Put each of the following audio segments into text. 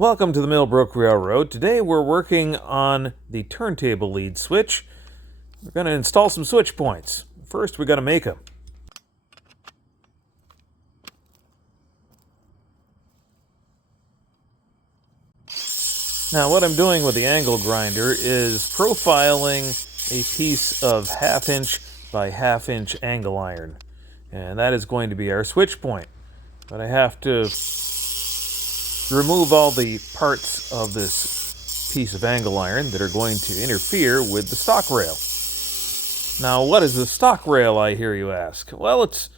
Welcome to the Mill Brook Railroad. Today we're working on the turntable lead switch. We're going to install some switch points. First we got to make them. Now what I'm doing with the angle grinder is profiling a piece of 1/2 inch by 1/2 inch angle iron. And that is going to be our switch point. But I have to remove all the parts of this piece of angle iron that are going to interfere with the stock rail. Now, what is the stock rail, I hear you ask? Well, it's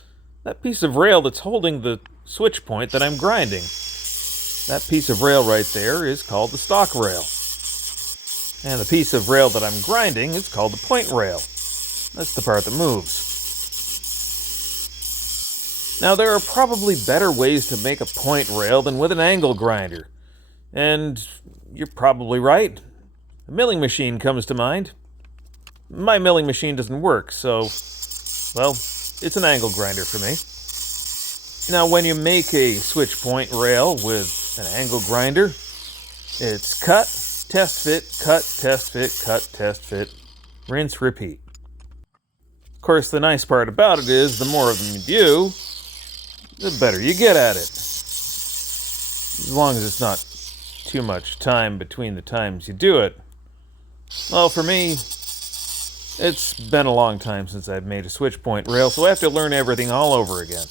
that piece of rail that's holding the switch point that I'm grinding. That piece of rail right there is called the stock rail. And the piece of rail that I'm grinding is called the point rail. That's the part that moves. Now, there are probably better ways to make a point rail than with an angle grinder. And you're probably right. A milling machine comes to mind. My milling machine doesn't work, so, well, it's an angle grinder for me. Now, when you make a switch point rail with an angle grinder, it's cut, test fit, cut, test fit, cut, test fit, rinse, repeat. Of course, the nice part about it is the more of them you do, the better you get at it. As long as it's not too much time between the times you do it. Well, for me, it's been a long time since I've made a switch point rail, so I have to learn everything all over again.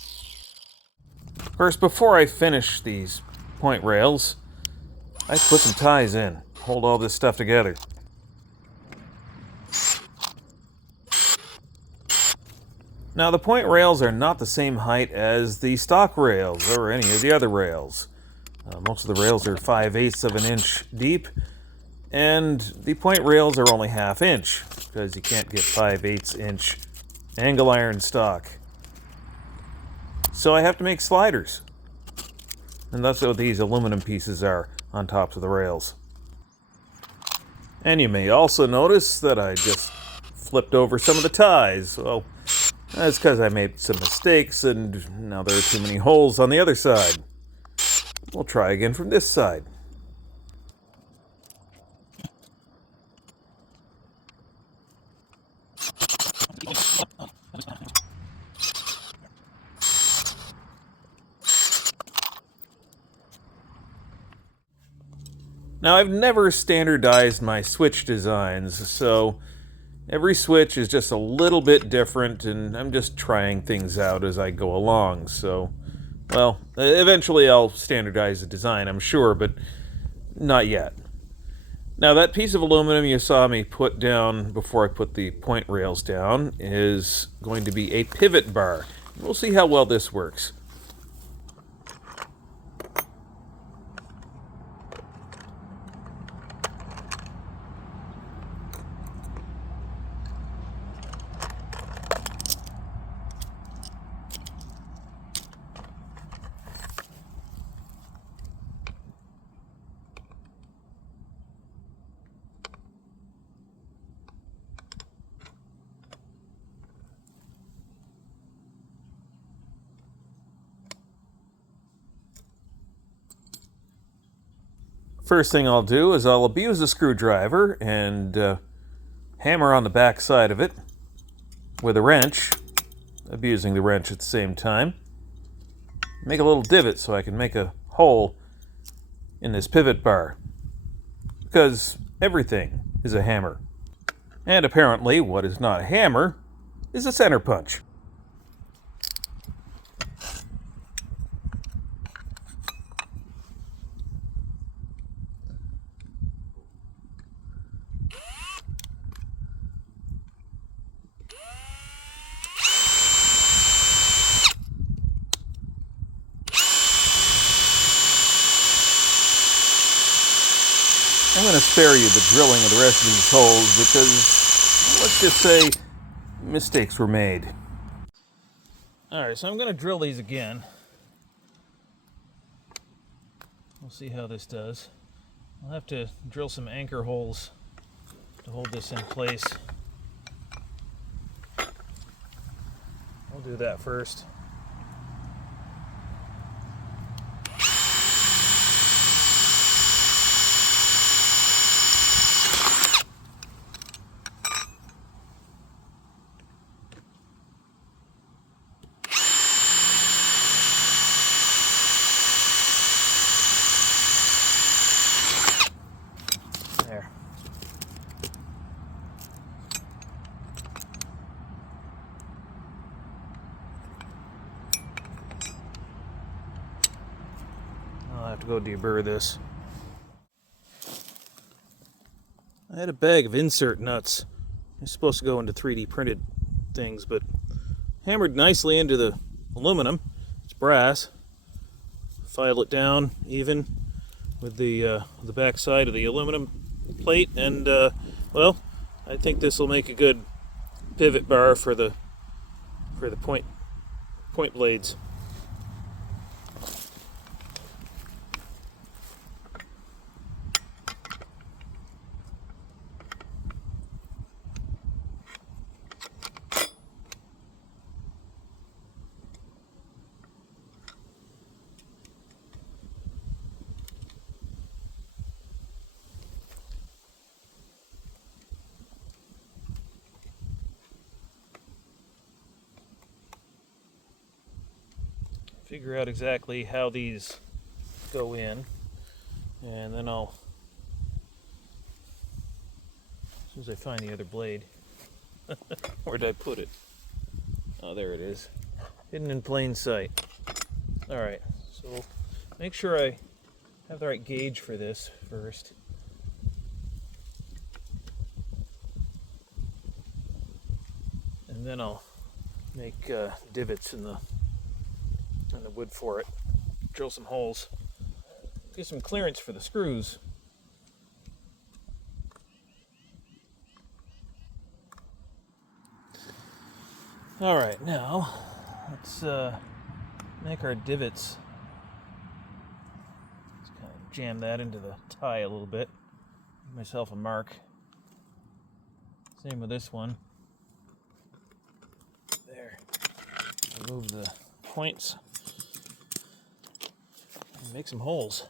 First, before I finish these point rails, I put some ties in, hold all this stuff together. Now, the point rails are not the same height as the stock rails or any of the other rails. Most of the rails are 5/8 of an inch deep, and the point rails are only 1/2 inch, because you can't get 5/8 inch angle iron stock. So I have to make sliders. And that's what these aluminum pieces are on tops of the rails. And you may also notice that I just flipped over some of the ties. Well, that's because I made some mistakes and now there are too many holes on the other side. We'll try again from this side. Now, I've never standardized my switch designs, so every switch is just a little bit different, and I'm just trying things out as I go along. So, well, eventually I'll standardize the design, I'm sure, but not yet. Now, that piece of aluminum you saw me put down before I put the point rails down is going to be a pivot bar. We'll see how well this works. First thing I'll do is I'll abuse a screwdriver and hammer on the back side of it with a wrench, abusing the wrench at the same time. Make a little divot so I can make a hole in this pivot bar, because everything is a hammer. And apparently what is not a hammer is a center punch. I'm going to spare you the drilling of the rest of these holes because, let's just say, mistakes were made. Alright, so I'm going to drill these again. We'll see how this does. I'll have to drill some anchor holes to hold this in place. I'll do that first. deburr this. I had a bag of insert nuts. They're supposed to go into 3D printed things, but hammered nicely into the aluminum. It's brass. File it down even with the back side of the aluminum plate, and well, I think this will make a good pivot bar for the point blades. Figure out exactly how these go in, and then I'll, as soon as I find the other blade, where did I put it? Oh, there it is, hidden in plain sight. Alright, so make sure I have the right gauge for this first. And then I'll make divots in the wood for it. Drill some holes. Get some clearance for the screws. Alright, now let's make our divots. Let's kind of jam that into the tie a little bit. Give myself a mark. Same with this one. There. Remove the points. And make some holes.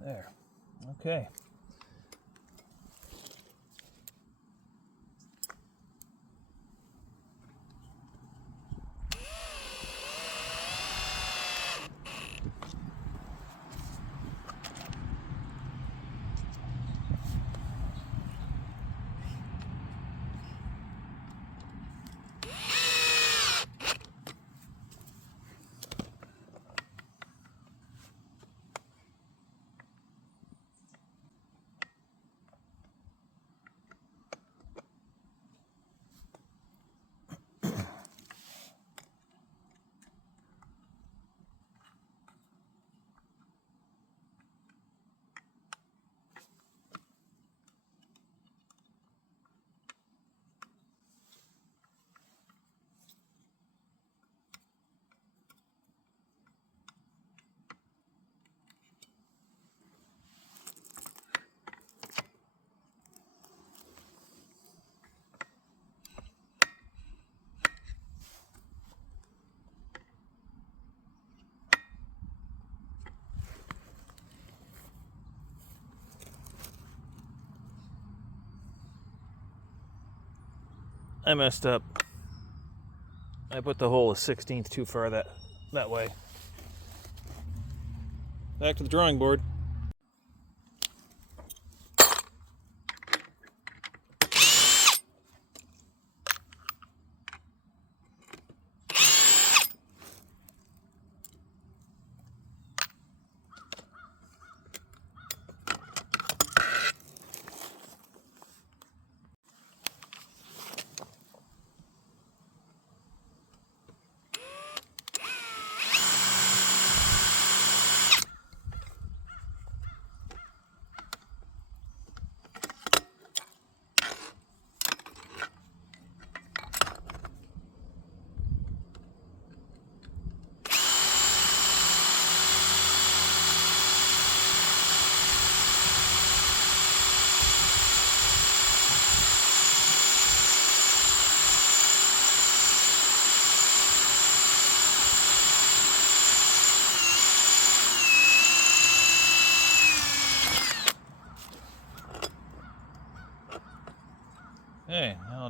There. Okay. I messed up. I put the hole a 16th too far that way. Back to the drawing board.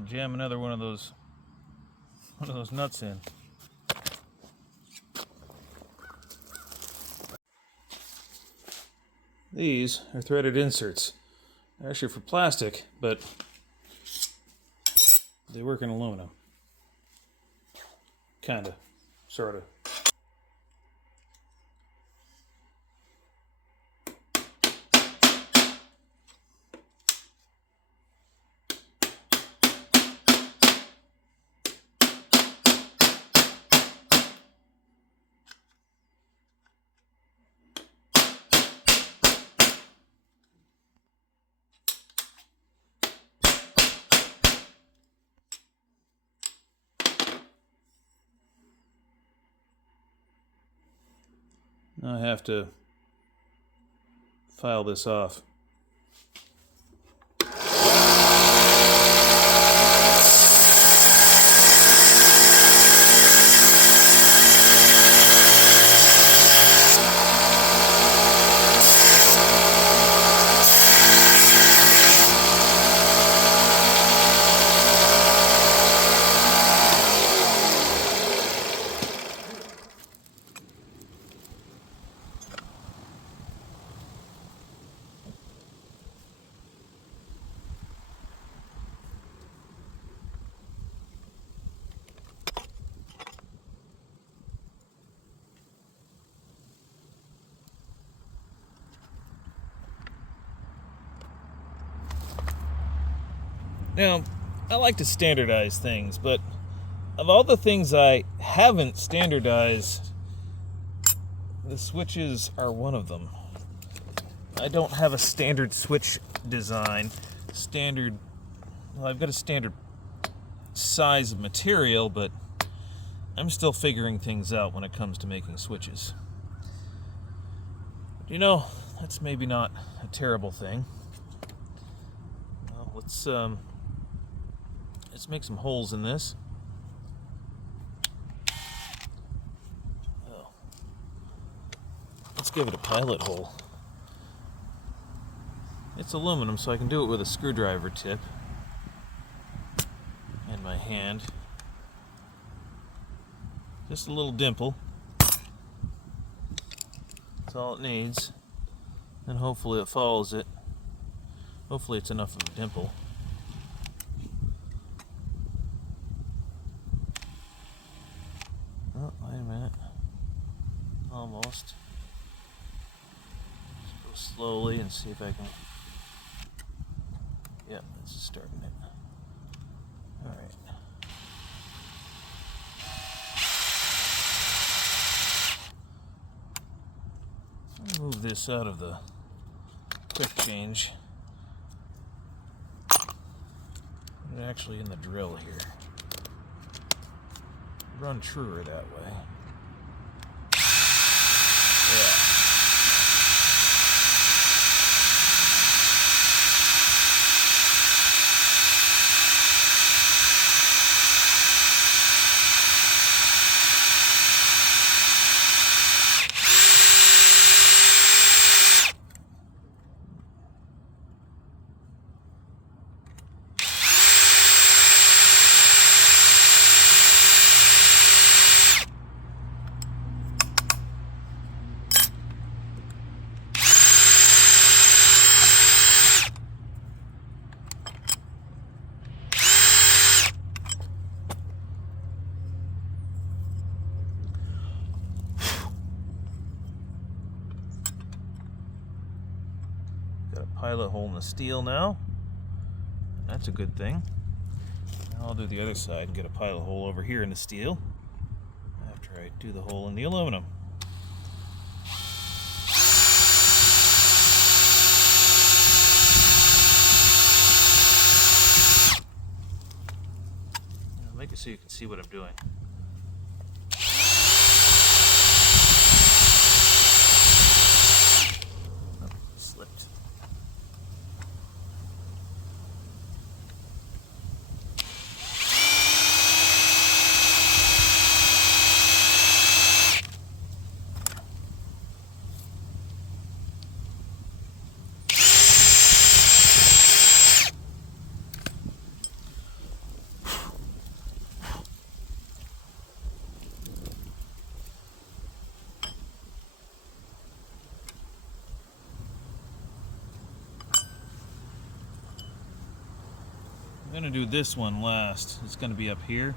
jam another one of those nuts in. These are threaded inserts. They're actually for plastic, but they work in aluminum. Kinda. Sorta. Now I have to file this off. Now, I like to standardize things, but of all the things I haven't standardized, the switches are one of them. I don't have a standard switch design. I've got a standard size of material, but I'm still figuring things out when it comes to making switches. You know, that's maybe not a terrible thing. Well, let's make some holes in this. Oh. Let's give it a pilot hole. It's aluminum, so I can do it with a screwdriver tip and my hand. Just a little dimple. That's all it needs. And hopefully it follows it. Hopefully it's enough of a dimple. Oh, wait a minute. Almost. Just go slowly and see if I can. Yep, this is starting it. Alright. Move this out of the quick change. Put it actually in the drill here. Run truer that way. Yeah. Got a pilot hole in the steel now. That's a good thing. Now I'll do the other side and get a pilot hole over here in the steel after I do the hole in the aluminum. I'll make it so you can see what I'm doing. Oh, slipped. going to do this one last. It's going to be up here.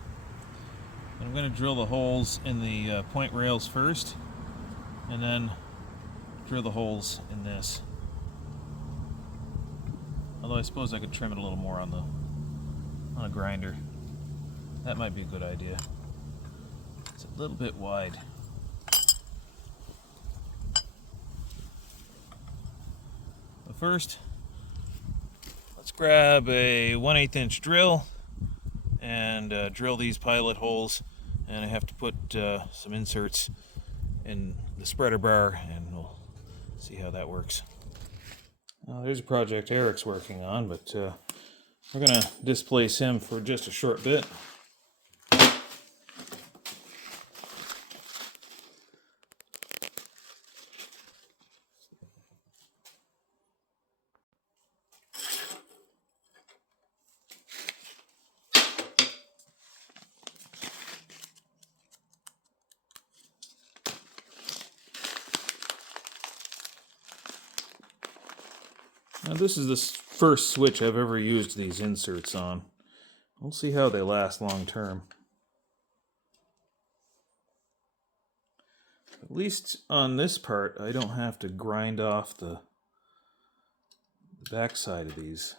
I'm going to drill the holes in the point rails first, and then drill the holes in this. Although I suppose I could trim it a little more on a grinder. That might be a good idea. It's a little bit wide. But first, let's grab a 1/8 inch drill and drill these pilot holes. And I have to put some inserts in the spreader bar, and we'll see how that works. There's a project Eric's working on, but we're going to displace him for just a short bit. Now this is the first switch I've ever used these inserts on. We'll see how they last long term. At least on this part, I don't have to grind off the back side of these.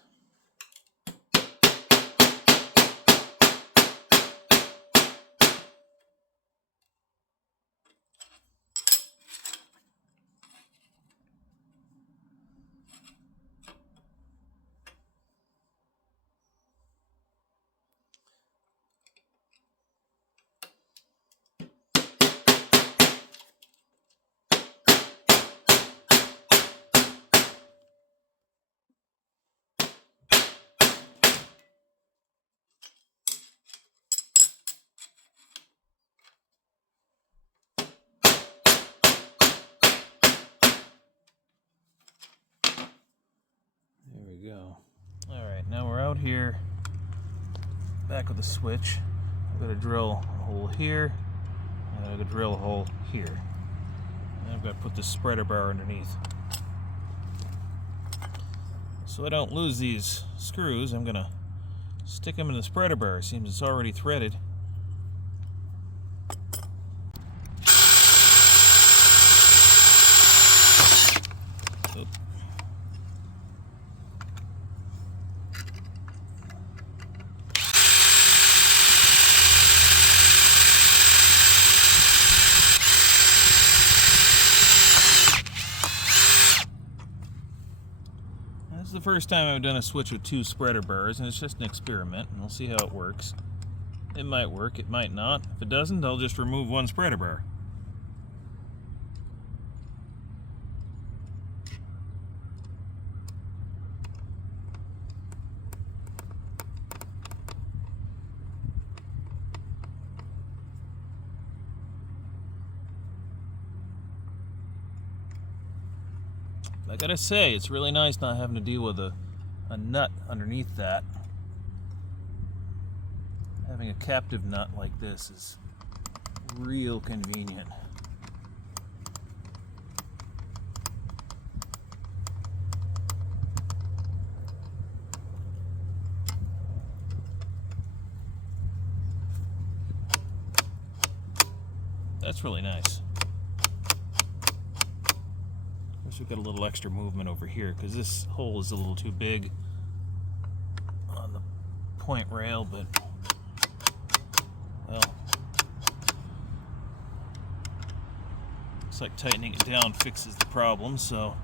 Go. Alright, now we're out here back of the switch. I'm going to drill a hole here, and I'm going to drill a hole here. And I've got to put this spreader bar underneath. So I don't lose these screws, I'm going to stick them in the spreader bar. It seems it's already threaded. The first time I've done a switch with 2 spreader bars, and it's just an experiment, and we'll see how it works. It might work, it might not. If it doesn't, I'll just remove 1 spreader bar. I gotta say, it's really nice not having to deal with a nut underneath that. Having a captive nut like this is real convenient. That's really nice. We've got a little extra movement over here because this hole is a little too big on the point rail, but well, looks like tightening it down fixes the problem, so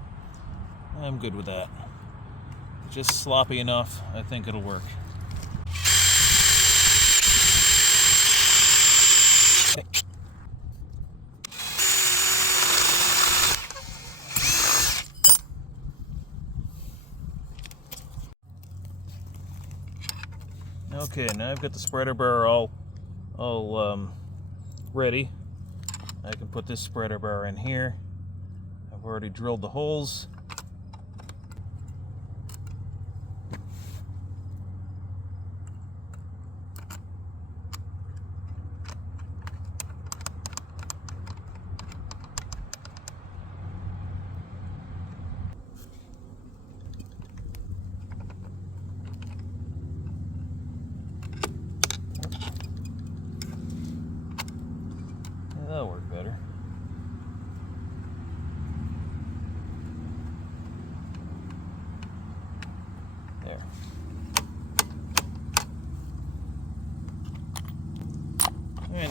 I'm good with that. Just sloppy enough, I think it'll work. Okay, now I've got the spreader bar all ready. I can put this spreader bar in here. I've already drilled the holes.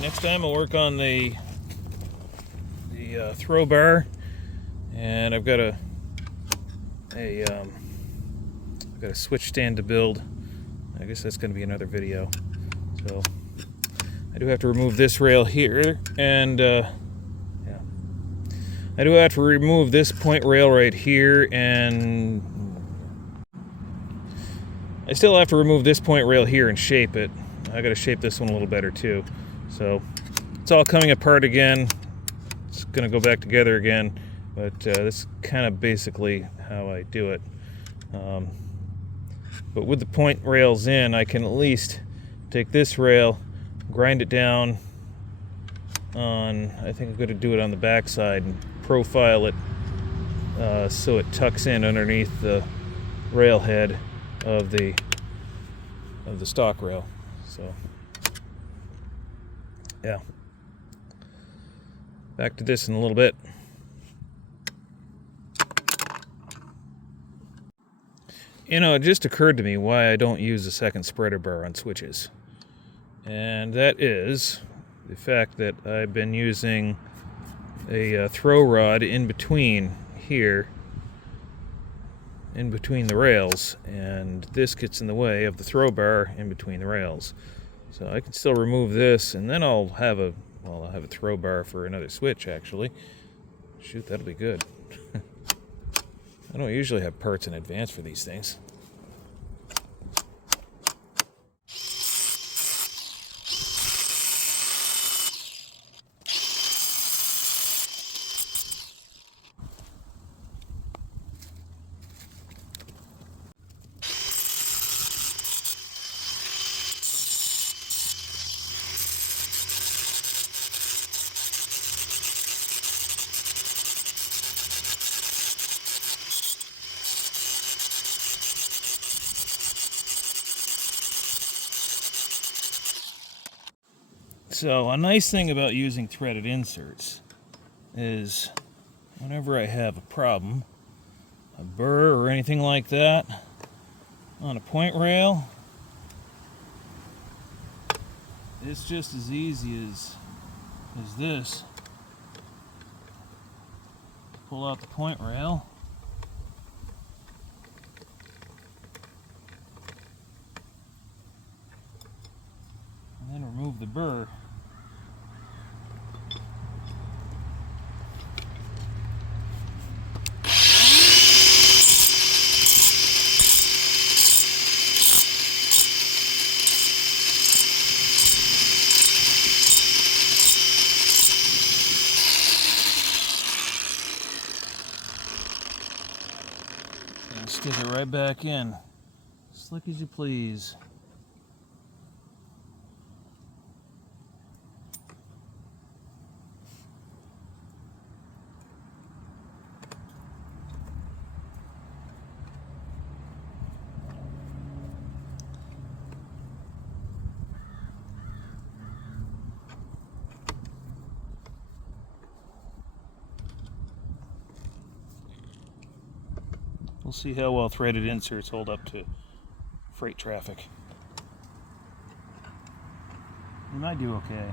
next time I'll work on the throw bar, and I've got I've got a switch stand to build. I guess that's going to be another video. So I do have to remove this rail here, and yeah, I do have to remove this point rail right here, and I still have to remove this point rail here and shape it. I got to shape this one a little better too. So it's all coming apart again. It's going to go back together again, but that's kind of basically how I do it. But with the point rails in, I can at least take this rail, grind it down on, I think I'm going to do it on the back side, and profile it so it tucks in underneath the rail head of the stock rail. So yeah, back to this in a little bit. You know, it just occurred to me why I don't use a second spreader bar on switches. And that is the fact that I've been using a throw rod in between here, in between the rails, and this gets in the way of the throw bar in between the rails. So I can still remove this, and then I'll have a throw bar for another switch, actually. Shoot, that'll be good. I don't usually have parts in advance for these things. So a nice thing about using threaded inserts is whenever I have a problem, a burr or anything like that on a point rail, it's just as easy as this. Pull out the point rail, and then remove the burr. And stick it right back in, slick as you please. We'll see how well threaded inserts hold up to freight traffic. You might do okay.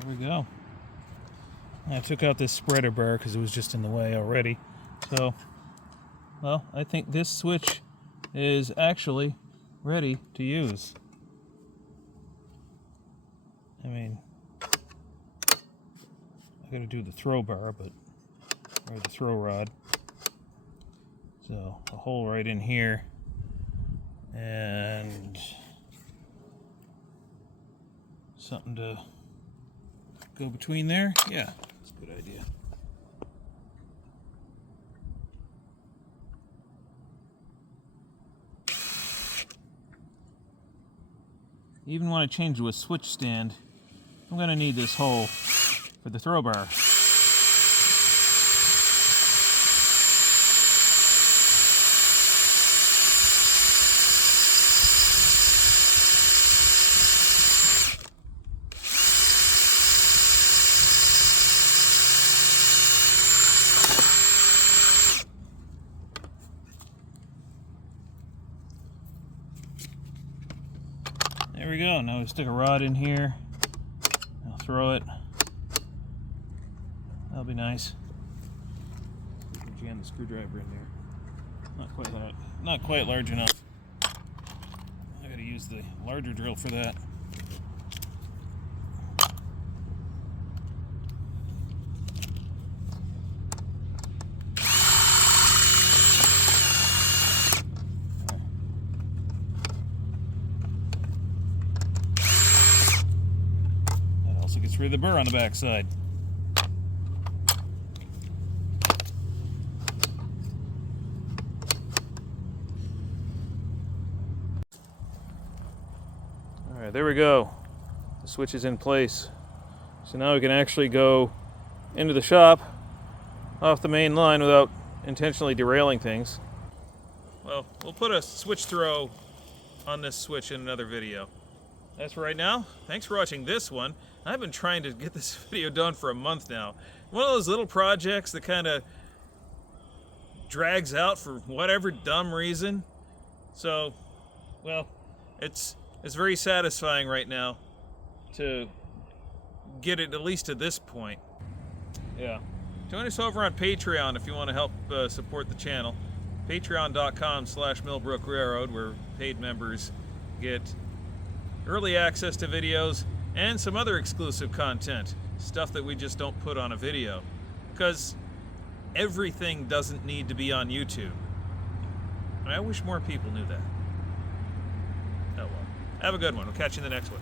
There we go. I took out this spreader bar because it was just in the way already. So, well, I think this switch is actually ready to use. I mean, I gotta do the throw bar, or the throw rod. So, a hole right in here, and something to go between there. Yeah, that's a good idea. You even want to change to a switch stand. I'm going to need this hole for the throw bar. we go. Now we stick a rod in here. I'll throw it. That'll be nice. Jam the screwdriver in there. Not quite large enough. I gotta use the larger drill for that. That also gets rid of the burr on the backside. Alright, there we go. The switch is in place. So now we can actually go into the shop off the main line without intentionally derailing things. Well, we'll put a switch throw on this switch in another video. As for right now, thanks for watching this one. I've been trying to get this video done for a month now. One of those little projects that kind of drags out for whatever dumb reason. So, well, it's very satisfying right now to get it at least to this point. Yeah. Join us over on Patreon if you want to help support the channel. Patreon.com/Mill Brook Railroad, where paid members get early access to videos and some other exclusive content. Stuff that we just don't put on a video. Because everything doesn't need to be on YouTube. I wish more people knew that. Oh well. Have a good one. We'll catch you in the next one.